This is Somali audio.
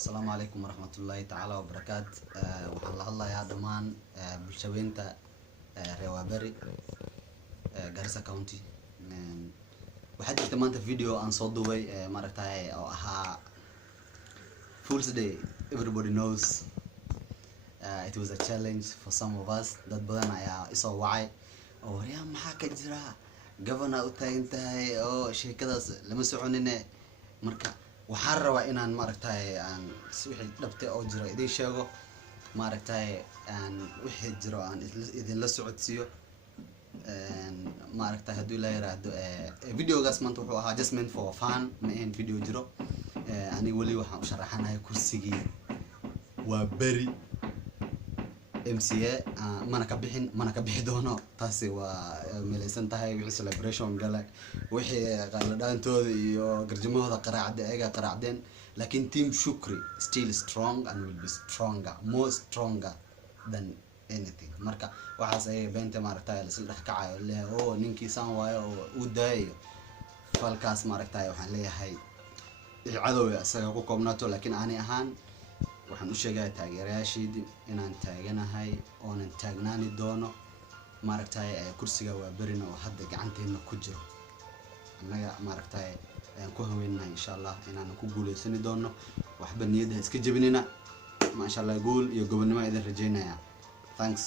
السلام عليكم ورحمة الله تعالى وبركاته. waxaan la hadlayaa dhamaan bulshadeynta reer Waaberi Garissa County. waxaa jirta maanta video aan soo duubay maaragtay oo ahaa Fool's Day. Everybody knows it was a challenge for some of us. dad badan ayaa isoo wacay oo waryaa maxaa ka jira governor u taagan tahay oo sheekadaas lama soconine. marka waxaan rabaa inaan maaragtay aan wixii dhabtay oo jiro idin sheego, maaragtay aan wixii jiro aan idin la socodsiyo. maaragtay haddii la yiraahdo videogaas maanta wuxuu ahaa just meant for fun, ma ahan video jiro. aniga wali waxaan u sharaxanahay kursigii Waaberi MCA mana ka bixi doono. taasi waa meelaysan tahay wixii celebration gala, wixii qaladantooda iyo garjimahooda qaraacda ayaga qaraacdeen. laakiin team Shukri still strong and will be stronger, more stronger than anything. marka waxaas ay beenta maaragtay la isla dhex kacayo leeyahay oo ninkii saan waayo oo u daayo falkaas. maaragtay waxaan leeyahay cadowga isaga ku koobnaato, laakiin ani ahaan waxaan u sheegayaa taageerayaasheedii inaan taaganahay oonan taagnaani doono. maaragtay kursiga Waaberina oo hadda gacanteena ku jiro, annaga maaragtay ayaan ku haweenahay insha Allah inaan ku guuleysani doono. waxba niyadda iska jabinina. ma sha Allah guul iyo gobonimo idin rajeynaya. Thanks.